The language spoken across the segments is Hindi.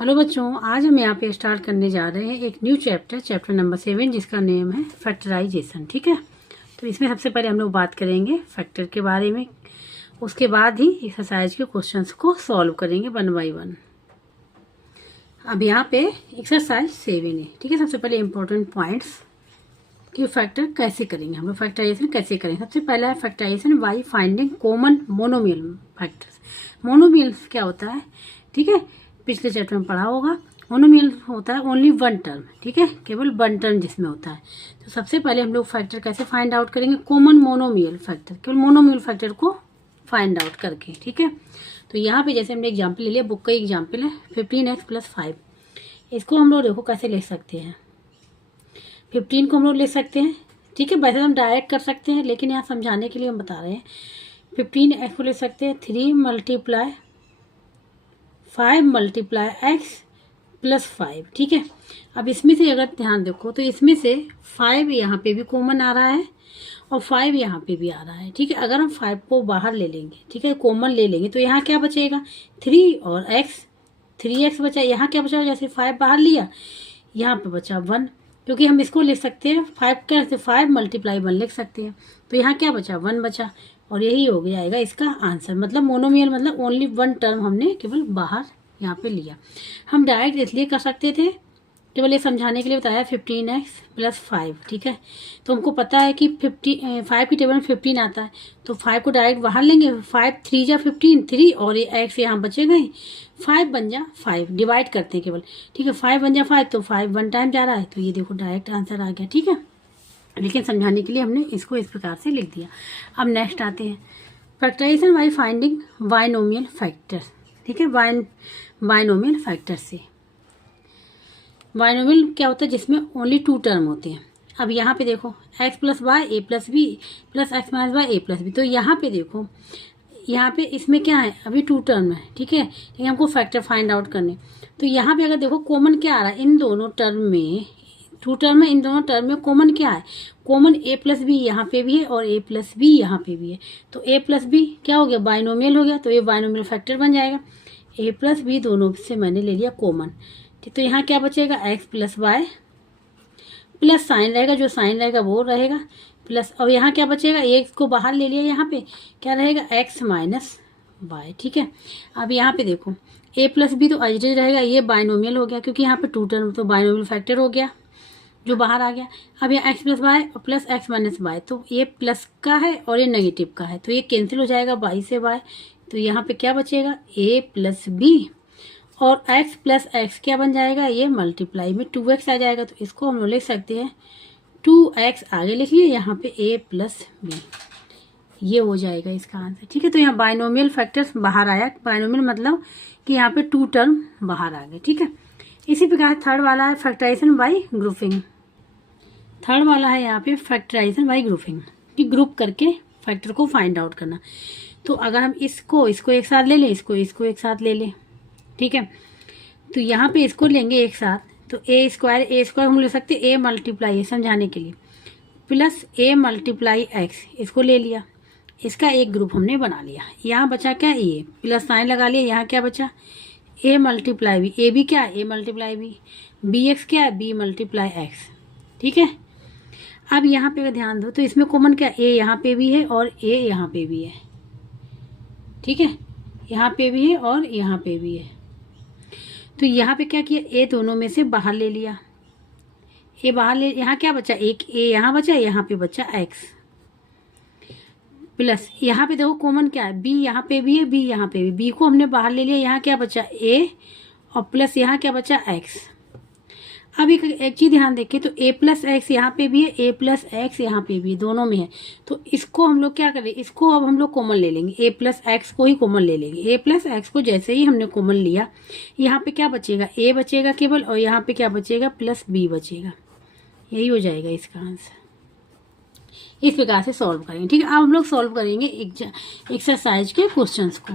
हेलो बच्चों, आज हम यहाँ पे स्टार्ट करने जा रहे हैं एक न्यू चैप्टर नंबर 7, जिसका नेम है फैक्टराइजेशन। ठीक है, तो इसमें सबसे पहले हम लोग बात करेंगे फैक्टर के बारे में, उसके बाद ही एक्सरसाइज के क्वेश्चंस को सॉल्व करेंगे 1 बाय 1। अब यहाँ पे एक्सरसाइज 7 है। ठीक है, सबसे पहले इंपॉर्टेंट पॉइंट्स कि फैक्टर कैसे करेंगे, हम लोग फैक्टराइजेशन कैसे करेंगे। सबसे पहला है factorization by finding common monomial factors. Monomial क्या होता है, ठीक है, पिछले चैप्टर में पढ़ा होगा। मोनोमियल होता है ओनली वन टर्म, ठीक है, केवल वन टर्म जिसमें होता है। तो सबसे पहले हम लोग फैक्टर कैसे फाइंड आउट करेंगे, कॉमन मोनोमियल फैक्टर, केवल मोनोमियल फैक्टर को फाइंड आउट करके। ठीक है, तो यहाँ पे जैसे हमने एग्जाम्पल ले लिया, बुक का एग्जाम्पल है 15x + 5। इसको हम लोग देखो कैसे लिख सकते हैं। 15 को हम लोग ले सकते हैं, ठीक है, वैसे हम डायरेक्ट कर सकते हैं, लेकिन यहाँ समझाने के लिए हम बता रहे हैं। 15x को ले सकते हैं 3 × 5 × x + 5। ठीक है, अब इसमें से अगर ध्यान देखो तो इसमें से 5 यहाँ पे भी कॉमन आ रहा है और 5 यहाँ पे भी आ रहा है। ठीक है, अगर हम 5 को बाहर ले लेंगे, ठीक है, कॉमन ले लेंगे, तो यहाँ क्या बचेगा 3 और x, 3x बचा। यहाँ क्या बचा, जैसे 5 बाहर लिया, यहाँ पे बचा 1, क्योंकि हम इसको लिख सकते हैं 5 कैसे 5 × 1 लिख सकते हैं। तो यहाँ क्या बचा 1 बचा, और यही हो जाएगा इसका आंसर। मतलब मोनोमियल मतलब ओनली वन टर्म हमने केवल बाहर यहाँ पे लिया। हम डायरेक्ट इसलिए कर सकते थे, केवल ये समझाने के लिए बताया 15x + 5। ठीक है, तो हमको पता है कि 5 की टेबल में 15 आता है, तो 5 को डायरेक्ट बाहर लेंगे। 5 3 जा 15, 3 और ये x यहाँ बचेगा ही, 5 बन जा 5, डिवाइड करते हैं केवल। ठीक है, 5 बन जा 5, तो 5 1 टाइम जा रहा है, तो ये देखो डायरेक्ट आंसर आ गया। ठीक है, लेकिन समझाने के लिए हमने इसको इस प्रकार से लिख दिया। अब नेक्स्ट आते हैं factorization by finding binomial factor. ठीक है, बायनोमियल फैक्टर से बायनोमियल क्या होता है, जिसमें ओनली 2 टर्म होते हैं। अब यहाँ पे देखो x + y a + b + x - y a + b, तो यहाँ पे देखो, यहाँ पे इसमें क्या है, अभी 2 टर्म है। ठीक है, लेकिन हमको फैक्टर फाइंड आउट करने, तो यहाँ पे अगर देखो कॉमन क्या आ रहा है इन दोनों टर्म में, 2 टर्म है, इन दोनों टर्म में कॉमन क्या है, कॉमन a + b यहाँ पे भी है और a + b यहाँ पे भी है। तो a + b क्या हो गया, बायनोमियल हो गया, तो ये बायनोमियल फैक्टर बन जाएगा। a + b दोनों से मैंने ले लिया कॉमन। ठीक, तो यहाँ क्या बचेगा x + y प्लस साइन रहेगा, जो साइन रहेगा वो रहेगा प्लस, और यहाँ क्या बचेगा, एक को बाहर ले लिया, यहाँ पे क्या रहेगा x - y। ठीक है, अब यहाँ पे देखो a + b तो एज रहेगा, ये बायनोमियल हो गया, क्योंकि यहाँ पे 2 टर्म, तो बायनोमियल फैक्टर हो गया जो बाहर आ गया। अब यहाँ x + y plus x - y, तो ये प्लस का है और ये नेगेटिव का है, तो ये कैंसिल हो जाएगा y से y। तो यहाँ पे क्या बचेगा a + b और x + x क्या बन जाएगा, ये मल्टीप्लाई में 2x आ जाएगा। तो इसको हम लोग लिख सकते हैं 2x आगे लिखिए, यहाँ पे a + b, ये हो जाएगा इसका आंसर। ठीक है, तो यहाँ बायनोमियल फैक्टर्स बाहर आया। बायनोमियल मतलब कि यहाँ पे 2 टर्म बाहर आ गए। ठीक है, इसी प्रकार थर्ड वाला है फैक्टराइजेशन बाई ग्रुपिंग। थर्ड वाला है यहाँ पे फैक्टराइजेशन बाई ग्रुपिंग, कि ग्रुप करके फैक्टर को फाइंड आउट करना। तो अगर हम इसको एक साथ ले लें, इसको एक साथ ले लें, ठीक है, तो यहाँ पे इसको लेंगे एक साथ, तो a² हम ले सकते हैं a मल्टीप्लाई, समझाने के लिए, प्लस a × x, इसको ले लिया, इसका एक ग्रुप हमने बना लिया। यहाँ बचा क्या, a प्लस साइन लगा लिया, यहाँ क्या बचा a × b, a भी क्या है a × b, bx क्या है b × x। ठीक है, अब यहाँ पे ध्यान दो, तो इसमें कॉमन क्या a यहाँ पे भी है और a यहाँ पे भी है। ठीक है, यहाँ पे भी है और यहाँ पे भी है, तो यहाँ पे क्या किया, a दोनों में से बाहर ले लिया, a बाहर ले, यहाँ क्या बचा, एक a यहाँ बचा, यहाँ पे बचा x, प्लस यहाँ पे देखो कॉमन क्या है, b यहाँ पे भी है, b यहाँ पे भी, b को हमने बाहर ले लिया, यहाँ क्या बचा a और प्लस यहाँ क्या बचा x। अब एक चीज ध्यान देखिए, तो a + x यहाँ पे भी है, a + x यहाँ पे भी, दोनों में है, तो इसको हम लोग क्या करें, इसको अब हम लोग कॉमन ले लेंगे, a + x को ही कॉमन ले लेंगे। a + x को जैसे ही हमने कॉमन लिया, यहाँ पे क्या बचेगा, a बचेगा केवल, और यहाँ पे क्या बचेगा +b बचेगा, यही हो जाएगा इसका आंसर। इस प्रकार से सॉल्व करेंगे। ठीक है, अब हम लोग सॉल्व करेंगे एक्सरसाइज के क्वेश्चंस को।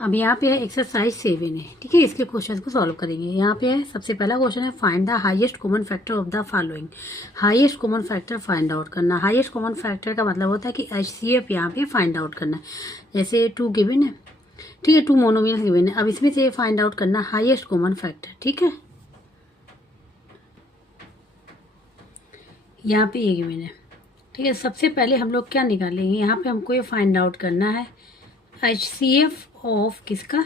अब यहाँ पे है एक्सरसाइज 7 है। ठीक है, इसके क्वेश्चन को सॉल्व करेंगे। यहाँ पे है सबसे पहला क्वेश्चन है find the highest common factor of the following. Highest common factor find out करना। हाईएस्ट कॉमन फैक्टर का मतलब होता है कि HCF यहाँ पे फाइंड आउट करना। जैसे 2 गिवन है, ठीक है, 2 मोनोमियल्स गिवन है। अब इसमें से फाइंड आउट करना हाईएस्ट कॉमन फैक्टर। ठीक है, यहाँ पे ये गिवन है। ठीक है, सबसे पहले हम लोग क्या निकालेंगे, यहाँ पे हमको ये फाइंड आउट करना है HCF ऑफ किसका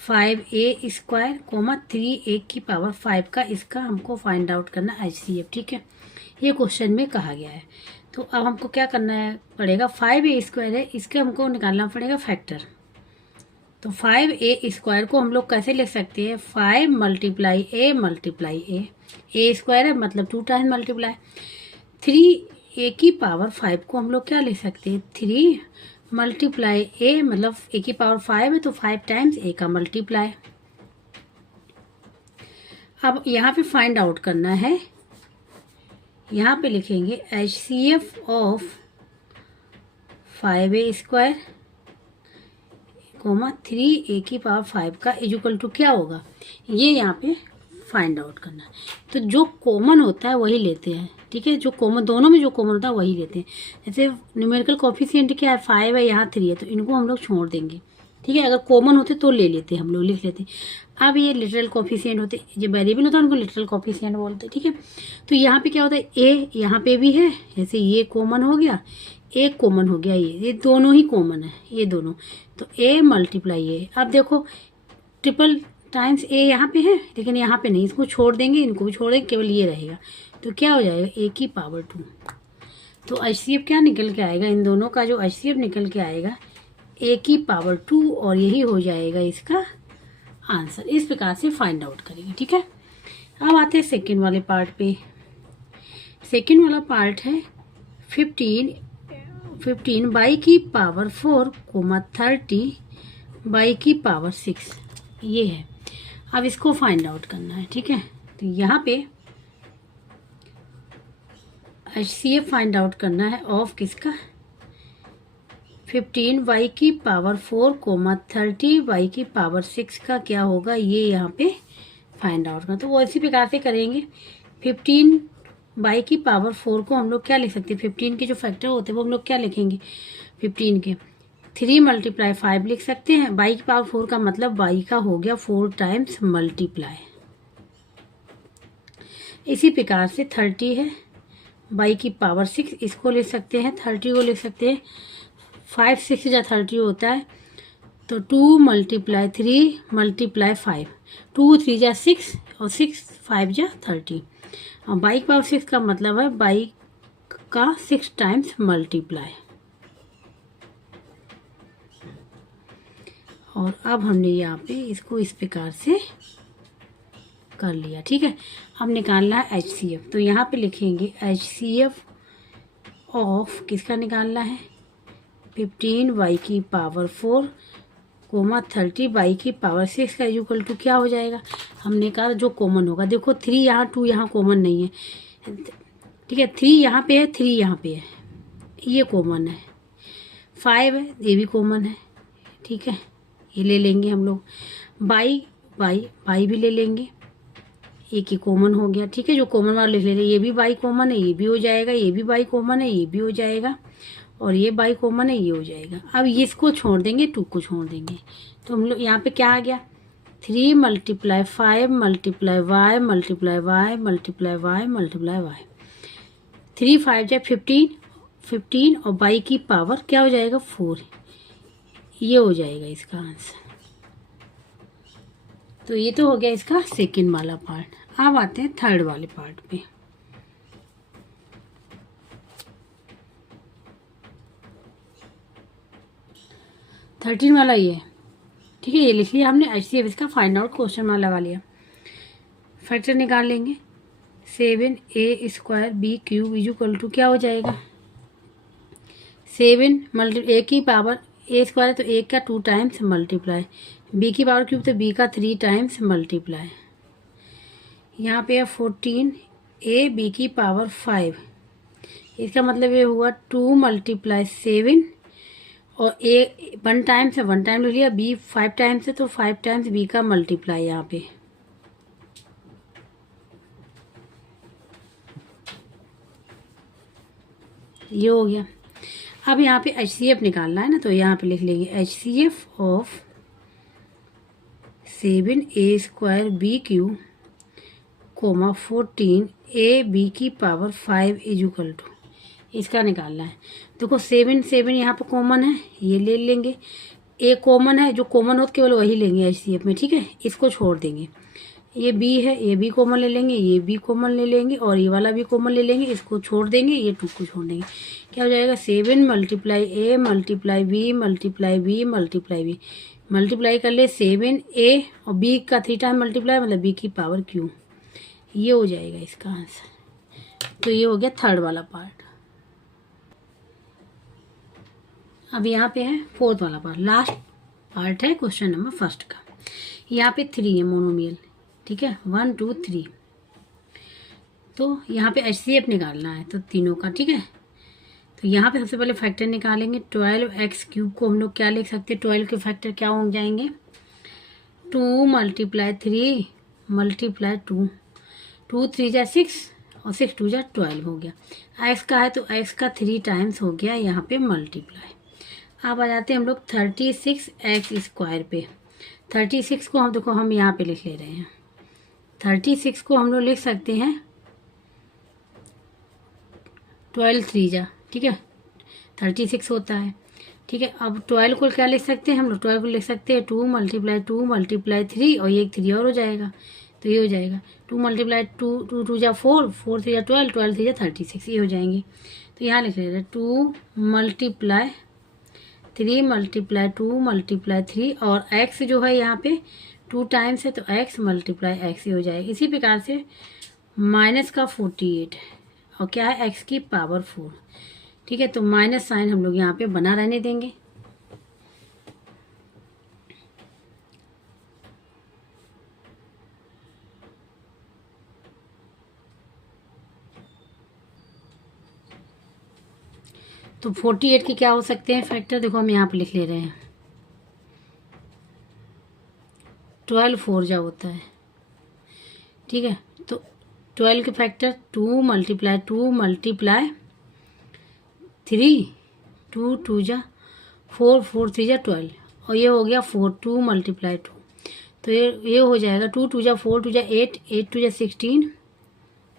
5a² कोमा 3a⁵ का, इसका हमको फाइंड आउट करना HCF। ठीक है, ये क्वेश्चन में कहा गया है। तो अब हमको क्या करना है पड़ेगा, 5a² है, इसके हमको निकालना पड़ेगा फैक्टर। तो 5a² को हम लोग कैसे लिख सकते हैं, 5 मल्टीप्लाई a है मतलब 2 टाइम्स मल्टीप्लाई। 3a⁵ को हम लोग क्या लिख सकते हैं, 3 मल्टीप्लाई a मतलब a⁵ है तो 5 टाइम्स a का मल्टीप्लाई। अब यहाँ पे फाइंड आउट करना है, यहाँ पे लिखेंगे HCF of 5a² coma 3a⁵ का इक्वल टू क्या होगा, ये यहाँ पे फाइंड आउट करना है। तो जो कॉमन होता है वही लेते हैं। ठीक है, जो कॉमन दोनों में जो कॉमन होता है वही लेते हैं। जैसे न्यूमेरिकल कोफिशिएंट क्या है, 5 है, यहाँ 3 है, तो इनको हम लोग छोड़ देंगे। ठीक है, अगर कॉमन होते तो ले लेते, हम लोग लिख लेते। अब ये लिटरल कोफिशिएंट होते, जो वेरिएबल होता है उनको लिटरल कोफिशिएंट बोलते हैं। ठीक है, तो यहाँ पे क्या होता है, ए यहाँ पे भी है, जैसे ये कॉमन हो गया, एक कॉमन हो गया, ये दोनों ही कॉमन है, ये दोनों, तो a मल्टीप्लाई ए। अब देखो ट्रिपल टाइम्स a यहाँ पे है, लेकिन यहाँ पे नहीं, इसको छोड़ देंगे, इनको भी छोड़ देंगे, केवल ये रहेगा, तो क्या हो जाएगा a⁵2। तो HCF क्या निकल के आएगा, इन दोनों का जो HCF निकल के आएगा a⁵2, और यही हो जाएगा इसका आंसर। इस प्रकार से फाइंड आउट करेंगे। ठीक है, अब आते हैं सेकेंड वाले पार्ट पे। सेकेंड वाला पार्ट है 15/4 कोमा 30/6, ये है। अब इसको फाइंड आउट करना है। ठीक है, तो यहाँ पे HCF फाइंड आउट करना है ऑफ किसका 15/4 कोमा 30/6 का क्या होगा, ये यहाँ पे फाइंड आउट करना। तो वो इसी प्रकार से करेंगे। 15/4 को हम लोग क्या लिख सकते हैं, 15 के जो फैक्टर होते हैं वो हम लोग क्या लिखेंगे, 15 के 3 मल्टीप्लाई 5 लिख सकते हैं। y⁴ का मतलब y का हो गया 4 टाइम्स मल्टीप्लाई। इसी प्रकार से 30 है, y⁴ इसको लिख सकते हैं, 30 को लिख सकते हैं। 5 6 या 30 होता है, तो 2 मल्टीप्लाई 3 मल्टीप्लाई 5, 2 3 जा 6 और 6 5 जा 30। और y⁴ का मतलब है y का 6 टाइम्स मल्टीप्लाई। और अब हमने यहाँ पे इसको इस प्रकार से कर लिया। ठीक है, अब निकालना है HCF। तो यहाँ पे लिखेंगे HCF ऑफ किसका निकालना है, 15y⁴ कोमा 30y⁴ का इक्वल टू क्या हो जाएगा, हमने कहा जो कॉमन होगा। देखो 3 यहाँ 2 यहाँ कॉमन नहीं है। ठीक है, 3 यहाँ पे है, 3 यहाँ पे है, ये कॉमन है। 5 है, ये भी कॉमन है। ठीक है, ये ले लेंगे हम लोग। बाई भी ले लेंगे, एक ही कॉमन हो गया। ठीक है, जो कॉमन वाला लिख ले रहे, ये भी बाई कॉमन है, ये भी हो जाएगा, ये भी बाई कॉमन है, ये भी हो जाएगा, और ये बाई कॉमन है, ये हो जाएगा। अब इसको छोड़ देंगे, 2 को छोड़ देंगे, तो हम लोग यहाँ पे क्या आ गया, 3 multiply 5 multiply y multiply y multiply y multiply y। 3 5 जाए 15 और y⁴ क्या हो जाएगा 4, ये हो जाएगा इसका आंसर। तो ये तो हो गया इसका सेकंड वाला पार्ट। अब आते हैं थर्ड वाले पार्ट पे। थर्टीन वाला ये है। ठीक है, ये लिख लिया हमने। HCF इसका फाइंड आउट क्वेश्चन मार्क लगा लिया। फैक्टर निकाल लेंगे, 7a² b³ इक्वल टू क्या हो जाएगा, 7 a⁵ a² तो a का 2 टाइम्स मल्टीप्लाई, b³ तो b का 3 टाइम्स मल्टीप्लाई। यहाँ पे है 14 a b⁵ इसका मतलब ये हुआ 2 मल्टीप्लाई 7, और a 1 टाइम्स है, 1 टाइम ले लिया, b 5 टाइम्स है तो 5 टाइम्स b का मल्टीप्लाई। यहाँ पे ये हो गया। अब यहाँ पे HCF निकालना है ना, तो यहाँ पे लिख लेंगे HCF of 7a² BQ, 14ab की पावर 5 इक्वल टू, इसका निकालना है। देखो 7 यहाँ पर कॉमन है, ये ले लेंगे। ए कॉमन है, जो कॉमन हो केवल वही लेंगे HCF में, ठीक है। इसको छोड़ देंगे। ये बी है, ये भी कॉमन ले लेंगे, ये भी कॉमन ले लेंगे और ये वाला भी कॉमन ले लेंगे। इसको छोड़ देंगे, ये 2 को छोड़ देंगे। क्या हो जाएगा 7 multiply A multiply B multiply B multiply B, multiply कर ले 7A और B का 3 टाइम मल्टीप्लाई मतलब B की पावर Q। ये हो जाएगा इसका आंसर। तो ये हो गया थर्ड वाला पार्ट। अब यहाँ पे है फोर्थ वाला पार्ट, लास्ट पार्ट है क्वेश्चन नंबर फर्स्ट का। यहाँ पे 3 है मोनोमियल, ठीक है, 1 2 3। तो यहाँ पे HCF निकालना है तो तीनों का, ठीक है। तो यहाँ पे सबसे पहले फैक्टर निकालेंगे। 12x³ को हम लोग क्या लिख सकते हैं, 12 के फैक्टर क्या हो जाएंगे, 2 मल्टीप्लाई 3 मल्टीप्लाई 2, 2 3 जा 6 और 6 2 जा 12 हो गया। x का है तो x का 3 टाइम्स हो गया यहाँ पे मल्टीप्लाई। अब आ जाते हैं हम लोग 36x² पे। 36 को हम देखो हम यहाँ पे लिख ले रहे हैं। 36 को हम लोग लिख सकते हैं 12 3 जा, ठीक है, 36 होता है, ठीक है। अब 12 को क्या लिख सकते हैं हम लोग, 12 को लिख सकते हैं 2 मल्टीप्लाई 2 मल्टीप्लाई 3 और ये एक 3 और हो जाएगा। तो ये हो जाएगा 2 मल्टीप्लाई 2, 2 2 जा 4, 4 3 जा 12, 12 3 जा 36, ये हो जाएंगे। तो यहाँ लिख रहे हैं 2 मल्टीप्लाई 3 मल्टीप्लाई 2 मल्टीप्लाई 3 और x जो है यहाँ पे 2 टाइम्स है तो x मल्टीप्लाई x ही हो जाएगा। इसी प्रकार से माइनस का 48 और क्या है x की पावर 4, ठीक है। तो माइनस साइन हम लोग यहाँ पे बना रहने देंगे। तो 48 के क्या हो सकते हैं फैक्टर, देखो हम यहाँ पे लिख ले रहे हैं 12 4 जा होता है, ठीक है। तो 12 के फैक्टर 2 मल्टीप्लाई 2 मल्टीप्लाई 3, 2 2 जा 4, 4 3 जा 12 और ये हो गया 4, 2 मल्टीप्लाई 2। तो ये हो जाएगा 2 2 जा 4, 2 जा 8, 8 2 जा 16,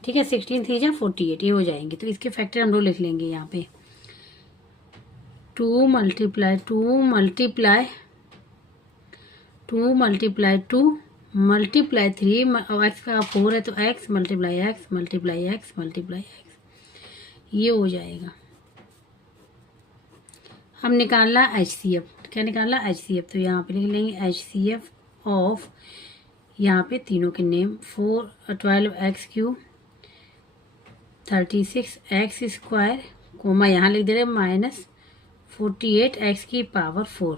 ठीक है, 16 3 जा 48, ये हो जाएंगे। तो इसके फैक्टर हम लोग लिख लेंगे यहाँ पे 2 मल्टीप्लाई 2 मल्टीप्लाई 2 मल्टीप्लाई 2 मल्टीप्लाई 3 और x का 4 है तो x multiply x multiply x multiply x, ये हो जाएगा। हम निकालना HCF, क्या निकालना HCF, तो यहाँ पे लिख लेंगे HCF ऑफ, यहाँ पे तीनों के नेम 12x³ 36x² कोमा यहाँ लिख दे रहे माइनस 48x की पावर 4।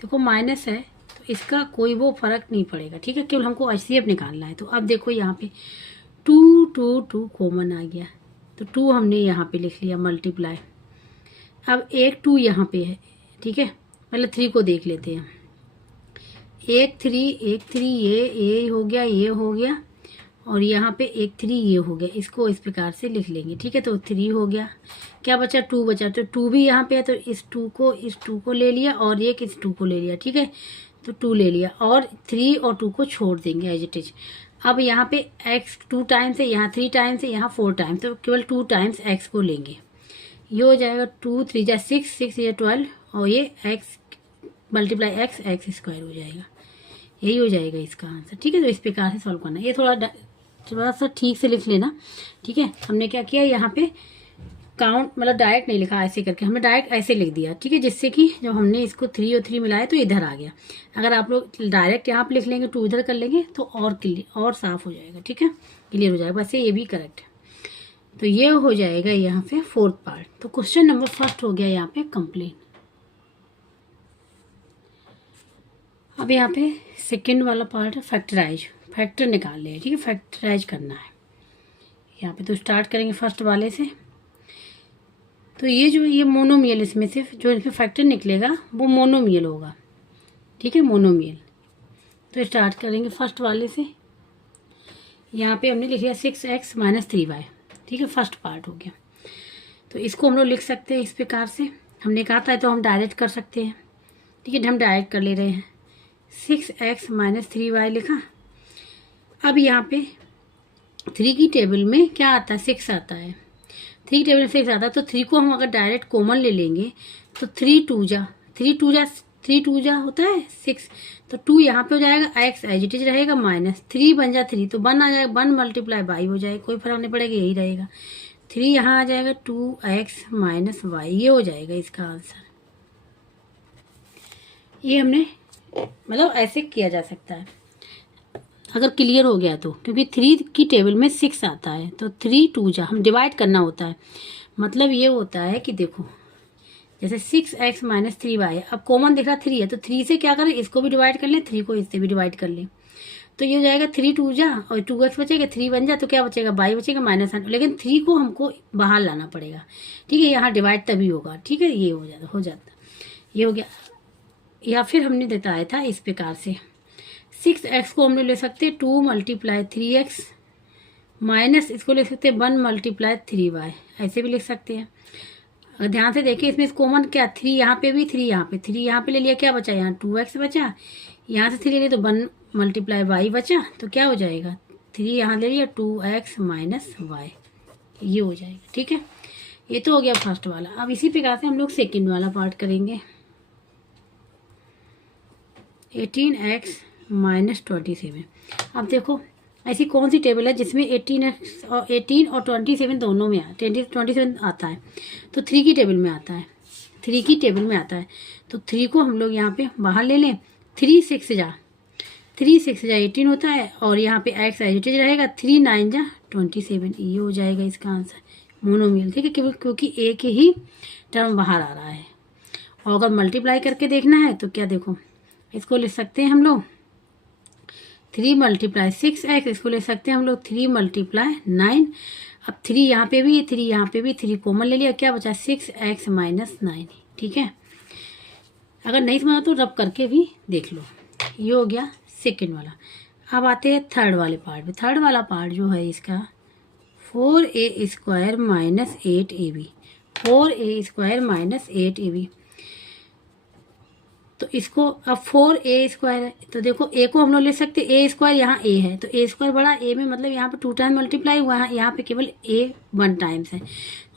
देखो माइनस है तो इसका कोई वो फर्क नहीं पड़ेगा, ठीक है, केवल हमको HCF निकालना है। तो अब देखो यहाँ पे 2 2 2 कॉमन आ गया तो 2 हमने यहाँ पे लिख लिया मल्टीप्लाई। अब एक 2 यहाँ पे है, ठीक है, मतलब 3 को देख लेते हैं। एक 3 ये हो गया, ये हो गया और यहाँ पे एक 3 ये हो गया, इसको इस प्रकार से लिख लेंगे, ठीक है। तो 3 हो गया, क्या बचा 2 बचा, तो 2 भी यहाँ पे है तो इस 2 को ले लिया और एक इस 2 को ले लिया, ठीक है। तो 2 ले लिया और 3 और 2 को छोड़ देंगे एज इट इज। अब यहाँ पे x 2 टाइम्स है, यहाँ 3 टाइम्स है, यहाँ 4 टाइम्स, तो केवल 2 टाइम्स x को लेंगे। ये हो जाएगा 2 3 जा 6, 6 या 12 और ये x मल्टीप्लाई x² हो जाएगा। यही हो जाएगा इसका आंसर, ठीक है। तो इस प्रकार से सॉल्व करना, ये थोड़ा सा ठीक से लिख लेना, ठीक है। हमने क्या किया यहाँ पे काउंट मतलब डायरेक्ट नहीं लिखा ऐसे करके, हमने डायरेक्ट ऐसे लिख दिया, ठीक है, जिससे कि जब हमने इसको 3 और 3 मिलाया तो इधर आ गया। अगर आप लोग डायरेक्ट यहाँ पे लिख लेंगे 2 इधर कर लेंगे तो और क्लियर और साफ हो जाएगा, ठीक है, क्लियर हो जाएगा। वैसे ये भी करेक्ट है। तो ये हो जाएगा यहाँ पे फोर्थ पार्ट। तो क्वेश्चन नंबर फर्स्ट हो गया यहाँ पे कंप्लीट। अब यहाँ पे सेकेंड वाला पार्ट है फैक्टराइज, फैक्टर निकाल ले, ठीक है, फैक्टराइज करना है यहाँ पे। तो स्टार्ट करेंगे फर्स्ट वाले से। तो ये मोनोमियल, इसमें से जो इसमें फैक्टर निकलेगा वो मोनोमियल होगा, ठीक है, मोनोमियल। तो स्टार्ट करेंगे फर्स्ट वाले से। यहाँ पे हमने लिख लिया 6x - 3y, ठीक है, फर्स्ट पार्ट हो गया। तो इसको हम लोग लिख सकते हैं इस प्रकार से हमने कहा था तो हम डायरेक्ट कर सकते हैं, ठीक है, हम डायरेक्ट कर ले रहे हैं। 6x माइनस 3y लिखा। अब यहाँ पे 3 की टेबल में क्या आता है, 6 आता है। 3 की टेबल में 6 आता है, तो 3 को हम अगर डायरेक्ट कॉमन ले लेंगे तो 3 टू जा होता है 6, तो 2 यहाँ पे हो जाएगा, x एज इट इज रहेगा, माइनस 3 बन जा 3 तो 1 आ जाएगा, 1 मल्टीप्लाई बाई हो जाएगा, कोई फर्क नहीं पड़ेगा, यही रहेगा। 3 यहाँ आ जाएगा, 2x माइनस वाई, ये हो जाएगा इसका आंसर। ये हमने मतलब ऐसे किया जा सकता है अगर क्लियर हो गया तो, क्योंकि 3 की टेबल में 6 आता है, तो 3 टू जा हम डिवाइड करना होता है। मतलब ये होता है कि देखो जैसे 6x माइनस 3y, अब कॉमन दिख रहा 3 है, तो 3 से क्या करें, इसको भी डिवाइड कर लें, 3 को इससे भी डिवाइड कर लें, तो ये हो जाएगा 3 टू जा और 2x बचेगा, 3 बन जा तो क्या बचेगा, y बचेगा माइनस 1, लेकिन 3 को हमको बाहर लाना पड़ेगा, ठीक है, यहाँ डिवाइड तभी होगा, ठीक है, ये हो जाता ये हो गया। या फिर हमने बताया था इस प्रकार से 6x को हमने ले सकते 2 मल्टीप्लाई 3x माइनस इसको ले सकते 1 मल्टीप्लाई 3y, ऐसे भी लिख सकते हैं। अगर ध्यान से देखिए इसमें कॉमन क्या, 3 यहाँ पे भी, 3 यहाँ पे ले लिया, क्या बचा, यहाँ 2x बचा, यहाँ से 3 ले लिया तो 1 मल्टीप्लाई y बचा, तो क्या हो जाएगा, 3 यहाँ ले लिया 2x माइनस y, ये हो जाएगा, ठीक है। ये तो हो गया फर्स्ट वाला। अब इसी प्रकार से हम लोग सेकेंड वाला पार्ट करेंगे। 18x minus 27। अब देखो ऐसी कौन सी टेबल है जिसमें 18x और 18 और 27 दोनों में 27 आता है, तो 3 की टेबल में आता है, 3 की टेबल में आता है, तो 3 को हम लोग यहाँ पे बाहर ले लें, 3 6 जा 18 होता है, और यहाँ पे x एज इट इज रहेगा, 3 9 जा 27, ये हो जाएगा इसका आंसर, मोनोमियल, ठीक है, क्योंकि एक ही टर्म बाहर आ रहा है। और अगर मल्टीप्लाई करके देखना है तो क्या, देखो इसको ले सकते हैं हम लोग 3 मल्टीप्लाई 6x, इसको ले सकते हैं हम लोग 3 मल्टीप्लाई 9। अब 3 यहाँ पे भी, 3 यहाँ पे भी, 3 कॉमन ले लिया, क्या बचा 6x माइनस 9, ठीक है। अगर नहीं समझा तो रब करके भी देख लो। ये हो गया सेकेंड वाला। अब आते हैं थर्ड वाले पार्ट में। थर्ड वाला पार्ट जो है इसका 4a² minus 8ab, 4a² minus 8ab, तो इसको अब 4a² है, तो देखो a को हम लोग ले सकते a², यहाँ a है तो a² बड़ा, a में मतलब यहाँ पे 2 टाइम मल्टीप्लाई हुआ है, यहाँ पे केवल a 1 टाइम्स है,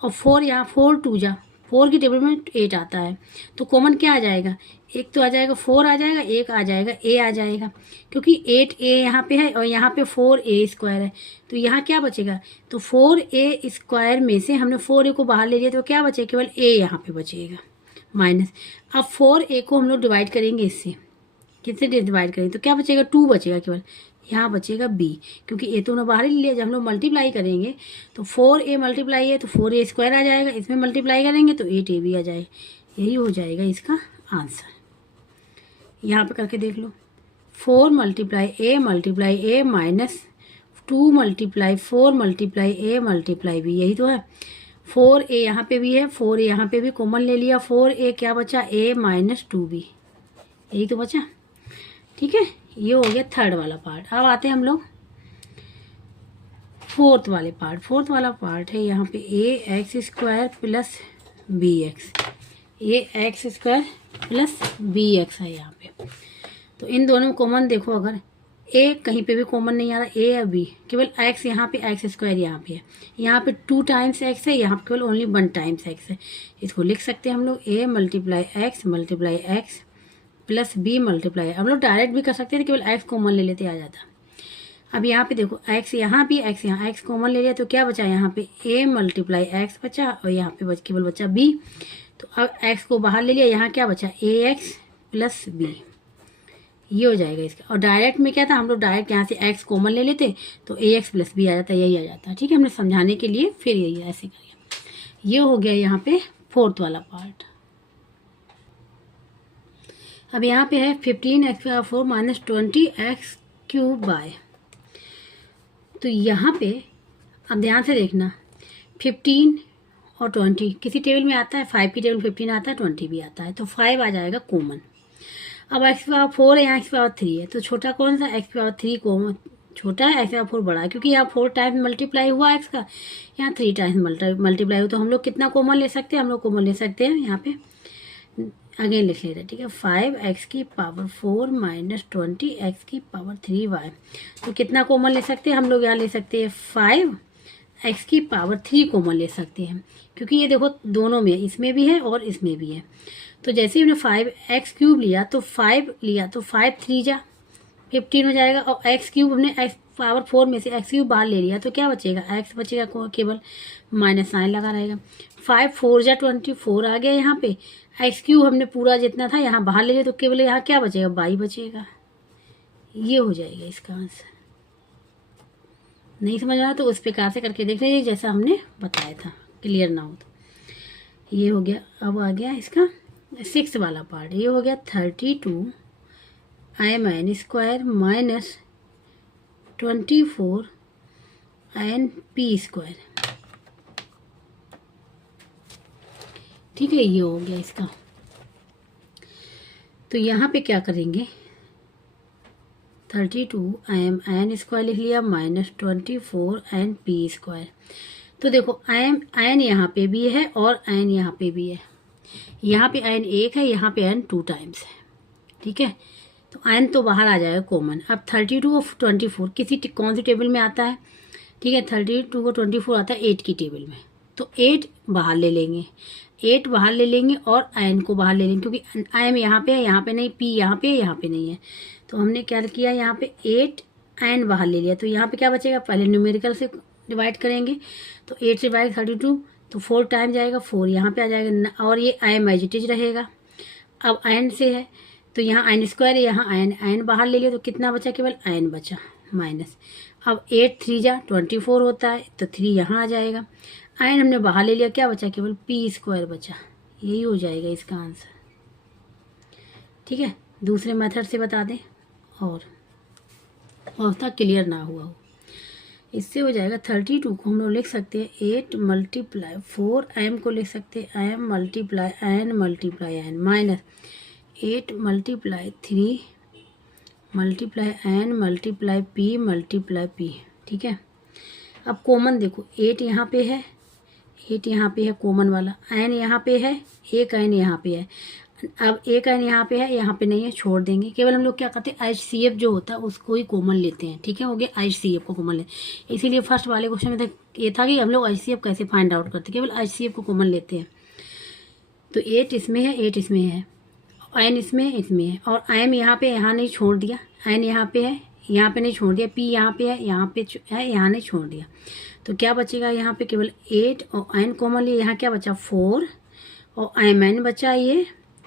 और 4 यहाँ 4 टू जा 4 की टेबल में 8 आता है, तो कॉमन क्या आ जाएगा, एक तो आ जाएगा 4 आ जाएगा, एक आ जाएगा a आ जाएगा, क्योंकि 8a यहाँ पे है और यहाँ पे 4a² है, तो यहाँ क्या बचेगा, तो 4a² में से हमने 4a को बाहर ले लिया, तो क्या बचेगा, केवल a यहाँ पे बचेगा माइनस। अब 4a को हम लोग डिवाइड करेंगे इससे, किससे डिवाइड करेंगे, तो क्या बचेगा, 2 बचेगा, केवल यहाँ बचेगा b, क्योंकि a तो हमने बाहर ही लिया, जब हम लोग मल्टीप्लाई करेंगे तो 4a मल्टीप्लाई है तो 4a² आ जाएगा, इसमें मल्टीप्लाई करेंगे तो 8ab आ जाएगा, यही हो जाएगा इसका आंसर। यहाँ पे करके देख लो, 4 multiply a minus 2 multiply 4 multiply a multiply b, यही तो है। 4a यहाँ पे भी है, 4a यहाँ पे भी कॉमन ले लिया, 4a क्या बचा, a माइनस 2b, यही तो बचा, ठीक है। ये हो गया थर्ड वाला पार्ट। अब आते हैं हम लोग फोर्थ वाले पार्ट। फोर्थ वाला पार्ट है यहाँ पे ax² plus bx, ax² plus bx है यहाँ पे, तो इन दोनों कॉमन देखो, अगर a कहीं पे भी कॉमन नहीं आ रहा, a या b, केवल x यहाँ पे x² यहाँ पे है, यहाँ पे 2 टाइम्स x है, यहाँ पे केवल ओनली 1 टाइम्स x है, इसको लिख सकते हैं हम लोग a multiply x plus b multiply, हम लोग डायरेक्ट भी कर सकते थे, केवल x कॉमन ले लेते आ जाता। अब यहाँ पे देखो x यहाँ भी, x यहाँ, x कॉमन ले लिया तो क्या बचा, यहाँ पे a मल्टीप्लाई x बचा और यहाँ पे केवल बचा b, तो अब x को बाहर ले लिया, यहाँ क्या बचा ax प्लस b, ये हो जाएगा इसका। और डायरेक्ट में क्या था, हम लोग डायरेक्ट यहाँ से x कॉमन ले लेते तो ax प्लस b आ जाता, यही आ जाता, ठीक है। हमने समझाने के लिए फिर यही ऐसे करिए। ये हो गया यहाँ पे फोर्थ वाला पार्ट। अब यहाँ पे है 15x⁴ माइनस 20x³, तो यहाँ पे अब ध्यान से देखना, 15 और 20 किसी टेबल में आता है, 5 की टेबल 15 आता है, 20 भी आता है, तो 5 आ जाएगा कॉमन। अब x⁴ है, यहाँ x⁴ है, तो छोटा कौन सा, x⁴ कॉमन छोटा है, x⁴ बड़ा है, क्योंकि यहाँ 4 टाइम्स मल्टीप्लाई हुआ x का, यहाँ 3 टाइम्स मल्टीप्लाई हुआ, तो हम लोग कितना कॉमन ले सकते हैं, हम लोग कॉमन ले सकते हैं यहाँ पे अगेन लिख ले रहे हैं, ठीक है। 5x की पावर 4 माइनस 20x की पावर 3y। तो कितना कॉमन ले सकते हैं हम लोग? यहाँ ले सकते हैं 5x की पावर 3 कॉमन ले सकते हैं, क्योंकि ये देखो दोनों में, इसमें भी है और इसमें भी है। तो जैसे ही हमने 5x क्यूब लिया तो 5 लिया तो 5 3 जा 15 हो जाएगा, और x क्यूब हमने x पावर 4 में से x क्यूब बाहर ले लिया तो क्या बचेगा? x बचेगा, केवल माइनस साइन लगा रहेगा। 5 4 जा 24 आ गया यहाँ पे। x क्यूब हमने पूरा जितना था यहाँ बाहर ले लिया तो केवल यहाँ क्या बचेगा? 22 बचेगा। ये हो जाएगा इसका आंसर। नहीं समझ आया तो उस प्रकार से करके देख लीजिए जैसा हमने बताया था, क्लियर ना हो तो। ये हो गया। अब आ गया इसका 6 वाला पार्ट। ये हो गया 32 i square minus 24 p square. ठीक है, ये हो गया इसका। तो यहाँ पे क्या करेंगे? 32 i स्क्वायर लिख लिया माइनस 24 p स्क्वायर। तो देखो n यहाँ पे भी है और n यहाँ पे भी है। यहाँ पे n 1 है, यहाँ पे n 2 टाइम्स है, ठीक है। तो n तो बाहर आ जाएगा कॉमन। अब 32 और 24 किसी कौन सी टेबल में आता है? ठीक है, 32 को 24 आता है 8 की टेबल में। तो 8 बाहर ले लेंगे, 8 बाहर ले लेंगे और n को बाहर ले लेंगे, क्योंकि m यहाँ पे है, यहाँ पे नहीं, p यहाँ पे है, यहाँ पे नहीं है। तो हमने क्या किया? यहाँ पे 8 n बाहर ले लिया। तो यहाँ पे क्या बचेगा? पहले न्यूमेरिकल से डिवाइड करेंगे। तो 8 से डिवाइड 32 तो 4 टाइम जाएगा, 4 यहाँ पे आ जाएगा, और ये m एज इट इज रहेगा। अब n से है तो यहाँ n स्क्वायर है, यहाँ n बाहर ले लिया तो कितना बचा? केवल n बचा माइनस। अब 8 3 जा 24 होता है तो 3 यहाँ आ जाएगा। n हमने बाहर ले लिया, क्या बचा? केवल p स्क्वायर बचा। यही हो जाएगा इसका आंसर, ठीक है। दूसरे मेथड से बता दें और तक क्लियर ना हुआ हो, इससे हो जाएगा 32 को हम लोग लिख सकते हैं 8 मल्टीप्लाई 4 m को लिख सकते हैं m multiply n minus 8 multiply 3 multiply n multiply p, ठीक है। अब कॉमन देखो, 8 यहाँ पे है, 8 यहाँ पे है कॉमन वाला, n यहाँ पे है, एक n यहाँ पे है। अब एक n यहाँ पे है, यहाँ पे नहीं है, छोड़ देंगे। केवल हम लोग क्या करते हैं? HCF जो होता है उसको ही कॉमन लेते हैं, ठीक है। हो गया, HCF को कॉमन लेते। इसीलिए फर्स्ट वाले क्वेश्चन में ये था कि हम लोग HCF कैसे फाइंड आउट करते हैं, केवल HCF को कॉमन लेते हैं। तो 8 इसमें है, 8 इसमें है, n इसमें है, और m यहाँ पे, यहाँ नहीं छोड़ दिया, n यहाँ पे है, यहाँ पे नहीं छोड़ दिया, p यहाँ पे है, यहाँ पे है, यहाँ नहीं छोड़ दिया। तो क्या बचेगा? यहाँ पे केवल 8 और n कॉमन लिया, यहाँ क्या बचा? 4 और mn बचा ये,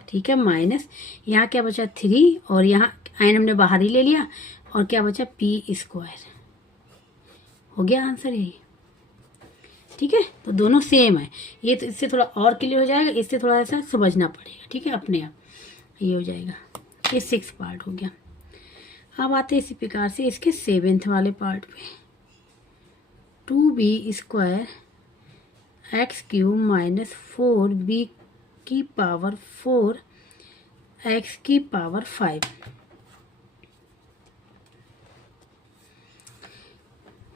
ठीक है, माइनस यहाँ क्या बचा? 3 और यहाँ n हमने बाहर ही ले लिया, और क्या बचा? p square. हो गया आंसर यही, ठीक है। तो दोनों सेम है। ये तो इससे थोड़ा और क्लियर हो जाएगा, इससे थोड़ा ऐसा समझना पड़ेगा, ठीक है, अपने आप। ये हो जाएगा, ये 6 पार्ट हो गया। अब आते हैं इसी प्रकार से इसके 7th वाले पार्ट पे। 2b square x cube minus 4b की पावर 4 x की पावर 5।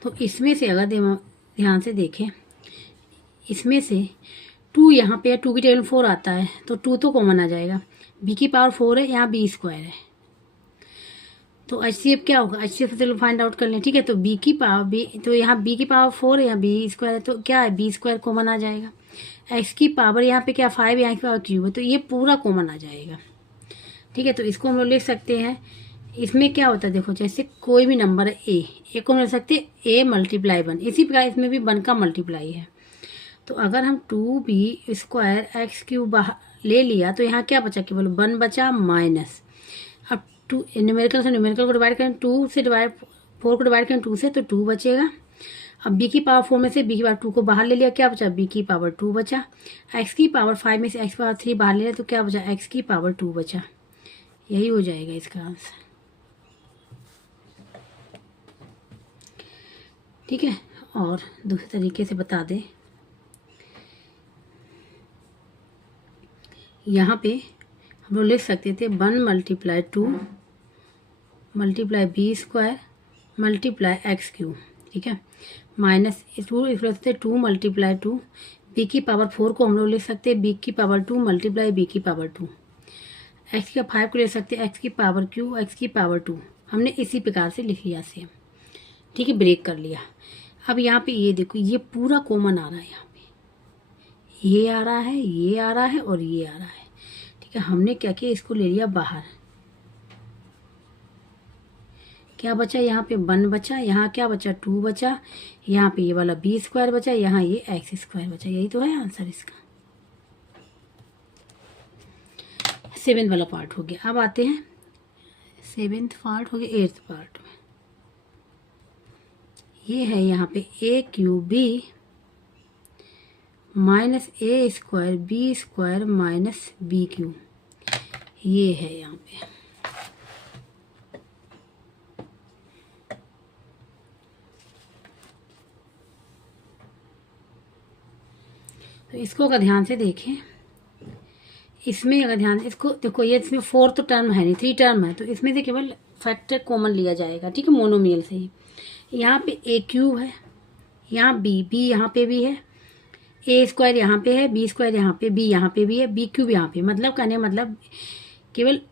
तो इसमें से अगर ध्यान से देखें, इसमें से 2 यहाँ पे है, 2 की टेबल 4 आता है तो 2 तो कॉमन आ जाएगा। b की पावर 4 है, यहाँ b स्क्वायर है, तो HCF क्या होगा? HCF से फाइंड आउट कर लें, ठीक है। तो b की पावर तो यहाँ b की पावर 4 है, यहाँ b स्क्वायर है, तो क्या है? b स्क्वायर कॉमन आ जाएगा। x की पावर यहाँ पे क्या? 5, यहाँ की पावर क्यूब है, तो ये पूरा कॉमन आ जाएगा, ठीक है। तो इसको हम लोग लिख सकते हैं। इसमें क्या होता है? देखो, जैसे कोई भी नंबर है ए को हम लिख सकते हैं a मल्टीप्लाई 1, इसी प्रकार इसमें भी 1 का मल्टीप्लाई है। तो अगर हम 2b स्क्वायर x क्यूब ले लिया तो यहाँ क्या बचा? केवल 1 बचा माइनस। अब 2 न्यूमेरिकल से न्यूमेरिकल को डिवाइड करें, 2 से डिवाइड 4 को डिवाइड करें 2 से, तो 2 बचेगा। अब b की पावर 4 में से b की पावर 2 को बाहर ले लिया, क्या बचा? b की पावर 2 बचा। x की पावर 5 में से x की पावर 3 बाहर ले लिया तो क्या बचा? x की पावर 2 बचा। यही हो जाएगा इसका आंसर, ठीक है। और दूसरे तरीके से बता दें, यहाँ पे हम लोग लिख सकते थे 1 multiply 2 multiply b square multiply x cube, ठीक है, माइनस 2 इस वजह से 2 मल्टीप्लाई 2 b की पावर 4 को हम लोग लिख सकते हैं b की पावर 2 मल्टीप्लाई b की पावर 2। एक्स की 5 को ले सकते हैं एक्स की पावर क्यू एक्स की पावर 2, हमने इसी प्रकार से लिख लिया सेम, ठीक है, ब्रेक कर लिया। अब यहाँ पे ये देखो ये पूरा कॉमन आ रहा है, यहाँ पे ये आ रहा है, ये आ रहा है और ये आ रहा है, ठीक है। हमने क्या किया, इसको ले लिया बाहर, क्या बचा यहाँ पे 1 बचा, यहाँ क्या बचा 2 बचा, यहाँ पे ये वाला बी स्क्वायर बचा, यहाँ ये एक्स स्क्वायर बचा। यही तो है आंसर इसका, 7th वाला पार्ट हो गया। अब आते हैं 7th पार्ट हो गया 8th पार्ट में। ये है यहाँ पे A Q B minus A square B square minus B Q, ये है यहाँ पे। तो इसको अगर ध्यान से देखें, इसमें अगर ध्यान इसको देखो, ये इसमें 4th टर्म है नहीं, 3 टर्म है, तो इसमें से केवल फैक्टर कॉमन लिया जाएगा, ठीक है, मोनोमियल से ही। यहाँ पे ए क्यू है, यहाँ बी यहाँ पे भी है, ए स्क्वायर यहाँ पे है, बी स्क्वायर यहाँ पे, बी यहाँ पे भी है, बी क्यूब यहाँ पे, मतलब कहने मतलब केवल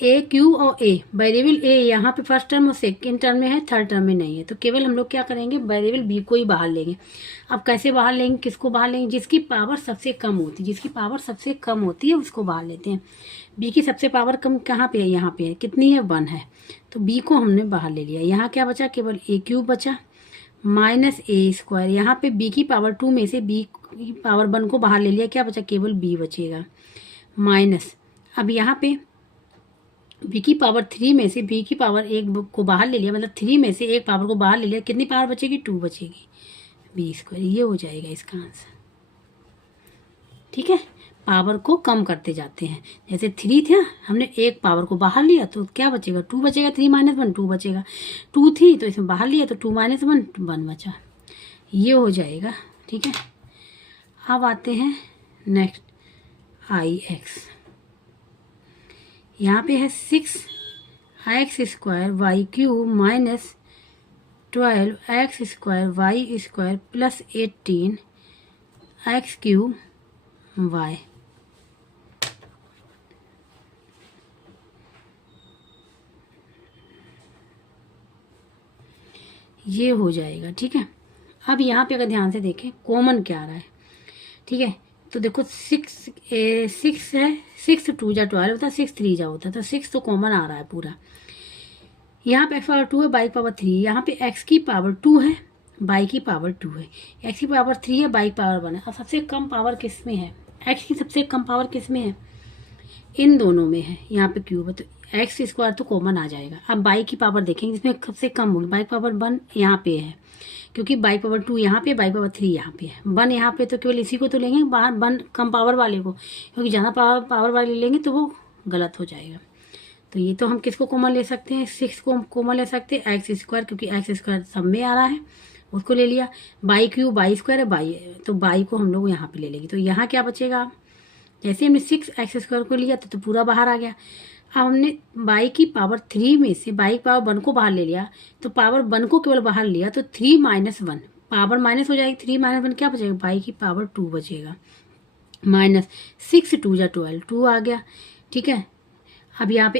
ए क्यू और ए वेरिएबल ए यहाँ पे फर्स्ट टर्म और सेकेंड टर्म में है, थर्ड टर्म में नहीं है। तो केवल हम लोग क्या करेंगे, वेरिएबल बी को ही बाहर लेंगे। अब कैसे बाहर लेंगे, किसको बाहर लेंगे, जिसकी पावर सबसे कम होती है, जिसकी पावर सबसे कम होती है उसको बाहर लेते हैं। बी की सबसे पावर कम कहाँ पे है, यहाँ पे है, कितनी है 1 है, तो बी को हमने बाहर ले लिया। यहाँ क्या बचा, केवल ए क्यूब बचा माइनस ए स्क्वायर, यहाँ पे बी की पावर 2 में से बी की पावर 1 को बाहर ले लिया, क्या बचा, केवल बी बचेगा माइनस। अब यहाँ पे बी की पावर 3 में से बी की पावर 1 को बाहर ले लिया, मतलब 3 में से 1 पावर को बाहर ले लिया, कितनी पावर बचेगी, 2 बचेगी, बी स्क्वायर। ये हो जाएगा इसका आंसर, ठीक है। पावर को कम करते जाते हैं, जैसे 3 था, हमने 1 पावर को बाहर लिया तो क्या बचेगा, 2 बचेगा, 3 - 1 2 बचेगा, 2 थी तो इसमें बाहर लिया तो 2 - 1 बचा, ये हो जाएगा, ठीक है। अब आते हैं नेक्स्ट आई एक्स, यहाँ पे है 6x square Y cube minus 12x square Y square plus 18x cube Y. ये हो जाएगा, ठीक है। अब यहाँ पे अगर ध्यान से देखें कॉमन क्या आ रहा है, ठीक है, तो देखो 6 है, 6 2 जा 12 होता, 6 3 जा होता, तो 6 तो कॉमन आ रहा है पूरा। यहाँ पे x पावर 2 है, y पावर 3, यहाँ पे x की पावर 2 है, y की पावर 2 है, x की पावर 3 है, y पावर 1 है। और सबसे कम पावर किस में है, x की सबसे कम पावर किस में है, इन दोनों में है, यहाँ पे क्यूब है, तो एक्स स्क्वायर तो कॉमन आ जाएगा। अब y की पावर देखेंगे, इसमें सबसे कम होगी, y पावर 1 यहाँ पे है, क्योंकि y पावर 2 यहाँ पे, y पावर 3 यहाँ पे है, 1 यहाँ पे, तो केवल इसी को तो लेंगे बाहर, 1 कम पावर वाले को, क्योंकि ज़्यादा पावर वाले लेंगे तो वो गलत हो जाएगा। तो ये तो हम किसको कॉमन ले सकते हैं, 6 को कॉमन ले सकते हैं, एक्स स्क्वायर, क्योंकि एक्स स्क्वायर सब में आ रहा है, उसको ले लिया। बाई क्यूब बाई स्क्वायर है, बाई तो बाई को हम लोग यहाँ पे ले लेंगे, तो यहाँ क्या बचेगा, जैसे हमने 6x स्क्वायर को लिया तो पूरा बाहर आ गया। अब हमने बाई की पावर 3 में से बाई की पावर 1 को बाहर ले लिया, तो पावर 1 को केवल बाहर लिया, तो 3 - 1 पावर माइनस हो जाएगी, 3 - 1 क्या बचेगा, बाई की पावर 2 बचेगा माइनस 6 2 जा 12 2 आ गया, ठीक है। अब यहाँ पे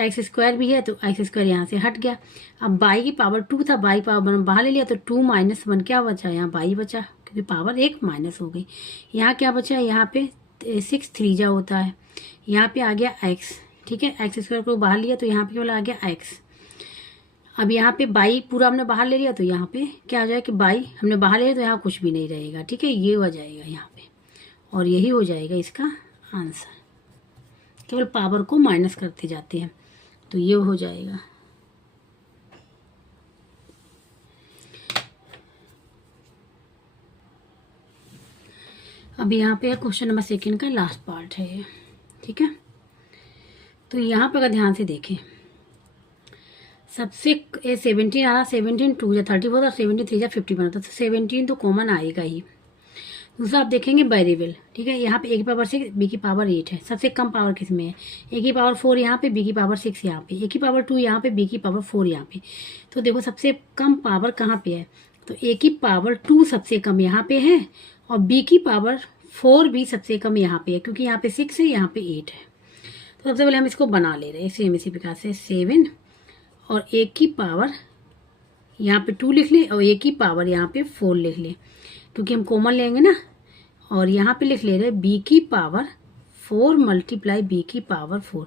एक्स स्क्वायर भी है, तो एक्स स्क्वायर यहाँ से हट गया। अब बाई की पावर 2 था, बाई पावर 1 बाहर ले लिया, तो 2 - 1 क्या बचा, यहाँ बाई बचा, क्योंकि पावर 1 माइनस हो गई। यहाँ क्या बचा, यहाँ पे 6 3 जा होता है, यहाँ पे आ गया x, ठीक है, एक्स स्क्वायर को बाहर लिया तो यहाँ पे केवल आ गया x। अब यहाँ पे बाई पूरा हमने बाहर ले लिया, तो यहाँ पे क्या हो जाएगा कि बाई हमने बाहर ले लिया तो यहाँ कुछ भी नहीं रहेगा, ठीक है, ये हो जाएगा यहाँ पे, और यही हो जाएगा इसका आंसर। केवल पावर को माइनस करते जाते हैं, तो ये हो जाएगा। अब यहाँ पे क्वेश्चन नंबर 2 का लास्ट पार्ट है ये, ठीक है। तो यहाँ पे अगर ध्यान से देखें, सबसे 17 आ रहा, 17 2 जा 34 और 17 3 जा 50 बनता, तो 17 तो कॉमन आएगा ही। दूसरा आप देखेंगे वेरिएबल, ठीक है, यहाँ पे ए की पावर 6 बी की पावर 8 है, सबसे कम पावर किस में है, ए की पावर 4 यहाँ पे, बी की पावर 6 यहाँ पे, ए की पावर 2 यहाँ पे, बी की पावर 4 यहाँ पे। तो देखो सबसे कम पावर कहाँ पे है, तो ए की पावर 2 सबसे कम यहाँ पे है, और बी की पावर 4 भी सबसे कम यहाँ पे है, क्योंकि यहाँ पे 6 है, यहाँ पे 8 है। तो सबसे पहले हम इसको बना ले रहे हैं सेम इसी प्रकार से 7 और a की पावर यहाँ पे 2 लिख लें और a की पावर यहाँ पे 4 लिख लें, क्योंकि हम कॉमन लेंगे ना। और यहाँ पे लिख ले रहे b की पावर 4 मल्टीप्लाई b की पावर 4,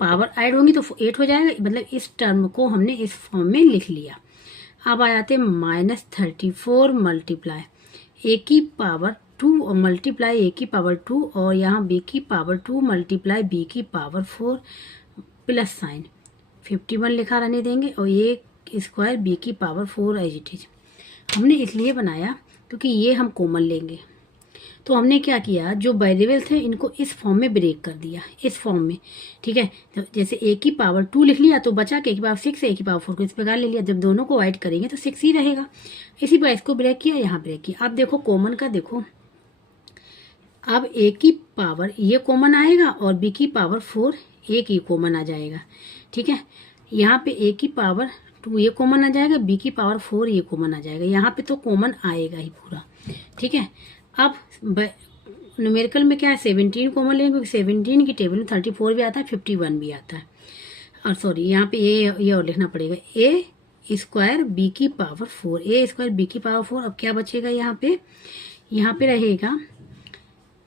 पावर ऐड होंगी तो 8 हो जाएगा, मतलब इस टर्म को हमने इस फॉर्म में लिख लिया। अब आ जाते -34 मल्टीप्लाई a की पावर 2 और मल्टीप्लाई a की पावर 2 और यहाँ b की पावर 2 मल्टीप्लाई b की पावर 4 प्लस साइन 51 लिखा रहने देंगे और ये स्क्वायर b की पावर 4 एज इट इज। हमने इसलिए बनाया क्योंकि ये हम कॉमन लेंगे। तो हमने क्या किया, जो वेरिएबल थे इनको इस फॉर्म में ब्रेक कर दिया, इस फॉर्म में, ठीक है। तो जैसे a की पावर 2 लिख लिया तो बचा के a की पावर 6 a की पावर 4 को इस प्रकार ले लिया। जब दोनों को ऐड करेंगे तो 6 ही रहेगा। इसी पर इसको ब्रेक किया, यहाँ ब्रेक किया। अब देखो कॉमन का देखो, अब a की पावर ये कॉमन आएगा और b की पावर 4 एक ही कॉमन आ जाएगा, ठीक है। यहाँ पे a की पावर 2 ये कॉमन आ जाएगा, b की पावर 4 ये कॉमन आ जाएगा। यहाँ पे तो कॉमन आएगा ही पूरा, ठीक है। अब न्यूमेरिकल में क्या है, 17 कॉमन लेंगे क्योंकि 17 की टेबल में 34 भी आता है, 51 भी आता है। और सॉरी यहाँ पे ये और लिखना पड़ेगा, a स्क्वायर b की पावर 4, a स्क्वायर b की पावर 4। अब क्या बचेगा यहाँ पे रहेगा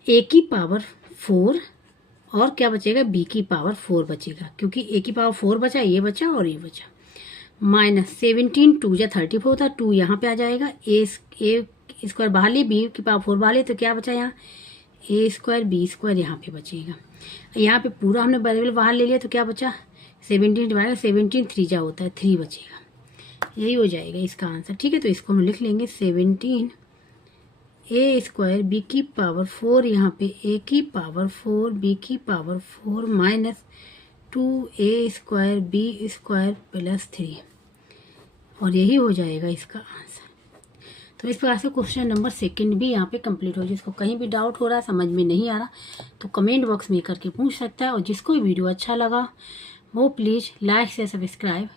a की पावर 4 और क्या बचेगा, b की पावर 4 बचेगा, क्योंकि a की पावर 4 बचा, ये बचा और ये बचा। -17 2 या 34 था, 2 यहाँ पे आ जाएगा, a स्क्वायर बाहर ले, b की पावर 4 बाहर ले, तो क्या बचा यहाँ a स्क्वायर b स्क्वायर यहाँ पे बचेगा। यहाँ पे पूरा हमने वेरिएबल बाहर ले लिया तो क्या बचा, 17 डिवाइड 17 3 जा होता है, 3 बचेगा। यही हो जाएगा इसका आंसर, ठीक है। तो इसको हम लिख लेंगे 17 a स्क्वायर b की पावर 4, यहाँ पे a की पावर 4 b की power 4 minus 2a square b square plus 3, और यही हो जाएगा इसका आंसर। तो इस प्रकार से क्वेश्चन नंबर 2 भी यहाँ पे कंप्लीट हो। जिसको कहीं भी डाउट हो रहा है, समझ में नहीं आ रहा, तो कमेंट बॉक्स में करके पूछ सकता है। और जिसको वीडियो अच्छा लगा वो प्लीज़ लाइक से सब्सक्राइब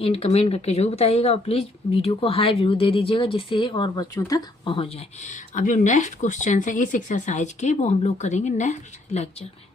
एंड कमेंट करके जरूर बताइएगा। और प्लीज़ वीडियो को हाई व्यू दे दीजिएगा जिससे और बच्चों तक पहुँच जाए। अब जो नेक्स्ट क्वेश्चन है इस एक्सरसाइज के, वो हम लोग करेंगे नेक्स्ट लेक्चर में।